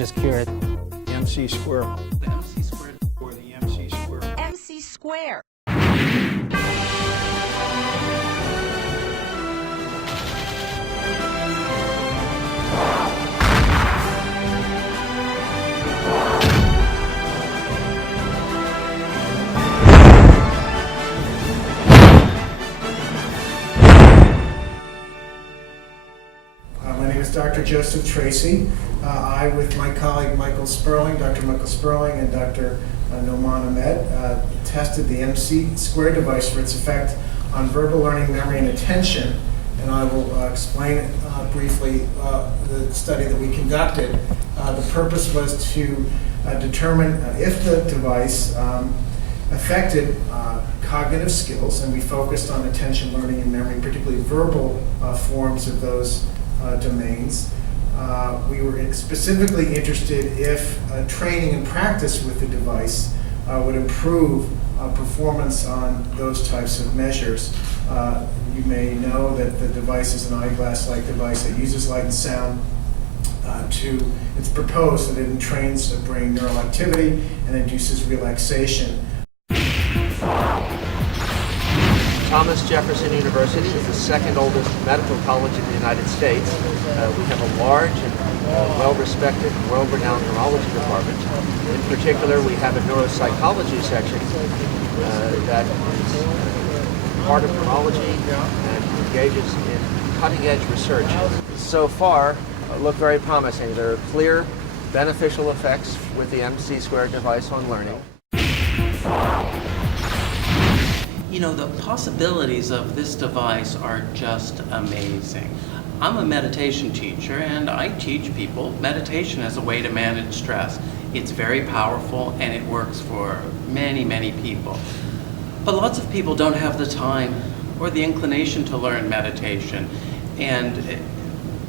just cure it. MC square. The MC squared. Or the MC square. MC square. My name is Dr. Joseph Tracy. I, with my colleague Michael Sperling, Dr. Michael Sperling and Dr. Noman Ahmed, tested the MC square device for its effect on verbal learning, memory, and attention. And I will explain briefly the study that we conducted. The purpose was to determine if the device affected cognitive skills, and we focused on attention, learning, and memory, particularly verbal forms of those domains. We were specifically interested if training and practice with the device would improve performance on those types of measures. You may know that the device is an eyeglass-like device that uses light and sound it's proposed that it entrains brain neural activity and induces relaxation. Tomas Jefferson University is the second oldest medical college in the United States. We have a large and well-respected, world-renowned neurology department. In particular, we have a neuropsychology section that is part of neurology and engages in cutting-edge research. So far, look very promising. There are clear beneficial effects with the MC squared device on learning. You know, the possibilities of this device are just amazing. I'm a meditation teacher, and I teach people meditation as a way to manage stress. It's very powerful, and it works for many, many people. But lots of people don't have the time or the inclination to learn meditation, and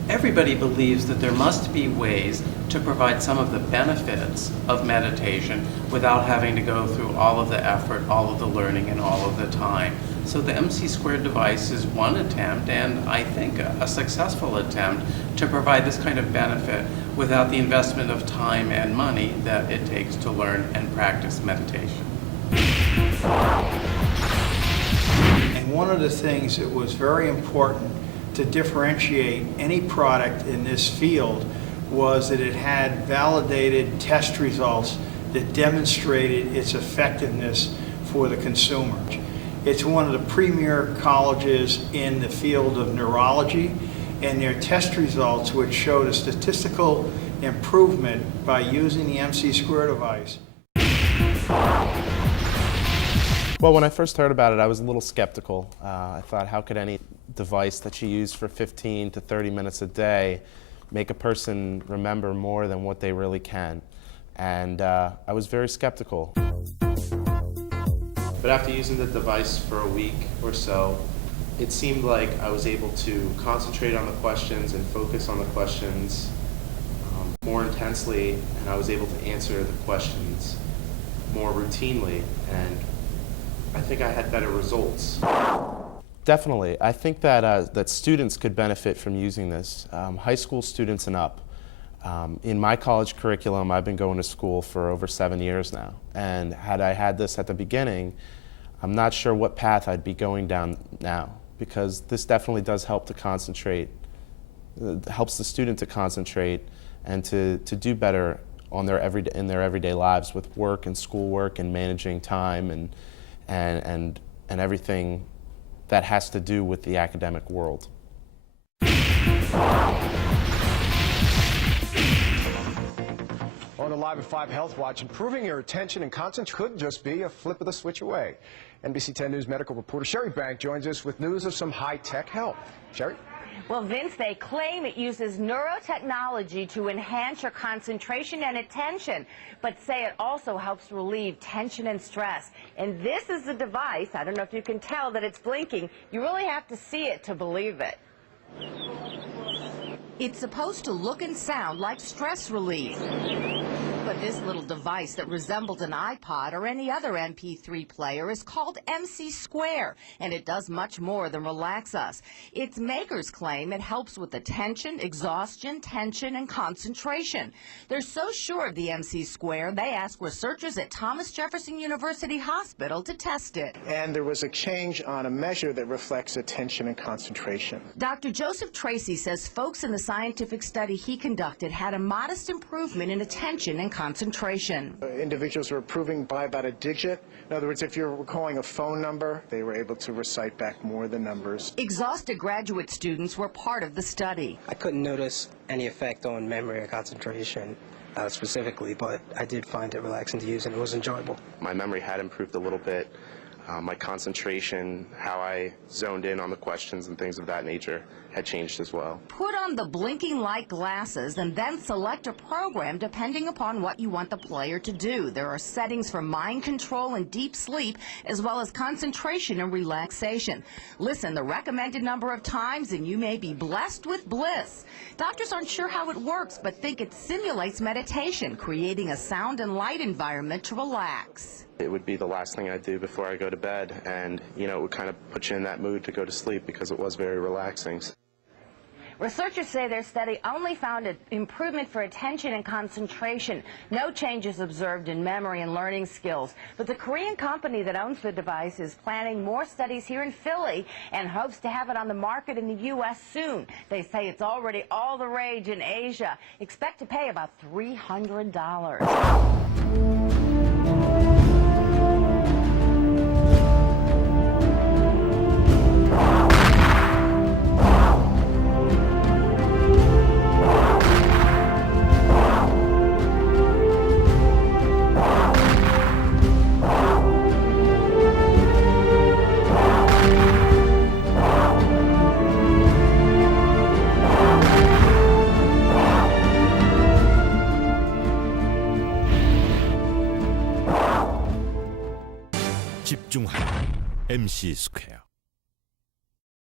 everybody believes that there must be ways to provide some of the benefits of meditation without having to go through all of the effort, all of the learning, and all of the time. So the MC squared device is one attempt, and I think a successful attempt, to provide this kind of benefit without the investment of time and money that it takes to learn and practice meditation. And one of the things that was very important to differentiate any product in this field was that it had validated test results that demonstrated its effectiveness for the consumer. It's one of the premier colleges in the field of neurology, and their test results, which showed a statistical improvement by using the MC square device. Well, when I first heard about it, I was a little skeptical. I thought, how could any device that you use for 15 to 30 minutes a day make a person remember more than what they really can? And I was very skeptical. But after using the device for a week or so, it seemed like I was able to concentrate on the questions and focus on the questions more intensely, and I was able to answer the questions more routinely, and I think I had better results. Definitely. I think that, that students could benefit from using this, high school students and up. In my college curriculum, I've been going to school for over 7 years now, and had I had this at the beginning, I'm not sure what path I'd be going down now, because this definitely does help to concentrate, helps the student to concentrate and to do better on in their everyday lives with work and schoolwork and managing time and everything that has to do with the academic world. On the Live at 5 Health Watch, improving your attention and concentration could just be a flip of the switch away. NBC 10 News medical reporter Sherry Bank joins us with news of some high-tech help. Sherry? Well, Vince, they claim it uses neurotechnology to enhance your concentration and attention, but say it also helps relieve tension and stress. And this is the device. I don't know if you can tell that it's blinking. You really have to see it to believe it. It's supposed to look and sound like stress relief, but But this little device that resembles an iPod or any other MP3 player is called MC Square, and it does much more than relax us. Its makers claim it helps with attention, exhaustion, tension, and concentration. They're so sure of the MC Square, they asked researchers at Tomas Jefferson University Hospital to test it. And there was a change on a measure that reflects attention and concentration. Dr. Joseph Tracy says folks in the scientific study he conducted had a modest improvement in attention and concentration. Individuals were improving by about a digit. In other words, if you're recalling a phone number, they were able to recite back more than numbers. Exhausted graduate students were part of the study. I couldn't notice any effect on memory or concentration specifically, but I did find it relaxing to use and it was enjoyable. My memory had improved a little bit. My concentration, how I zoned in on the questions and things of that nature had changed as well. Put on the blinking light glasses and then select a program depending upon what you want the player to do. There are settings for mind control and deep sleep, as well as concentration and relaxation. Listen the recommended number of times and you may be blessed with bliss. Doctors aren't sure how it works, but think it simulates meditation, creating a sound and light environment to relax. It would be the last thing I'd do before I go to bed, and it would kind of put you in that mood to go to sleep because it was very relaxing. Researchers say their study only found an improvement for attention and concentration. No changes observed in memory and learning skills. But the Korean company that owns the device is planning more studies here in Philly and hopes to have it on the market in the U.S. soon. They say it's already all the rage in Asia. Expect to pay about $300. 집중하라 MC 스퀘어.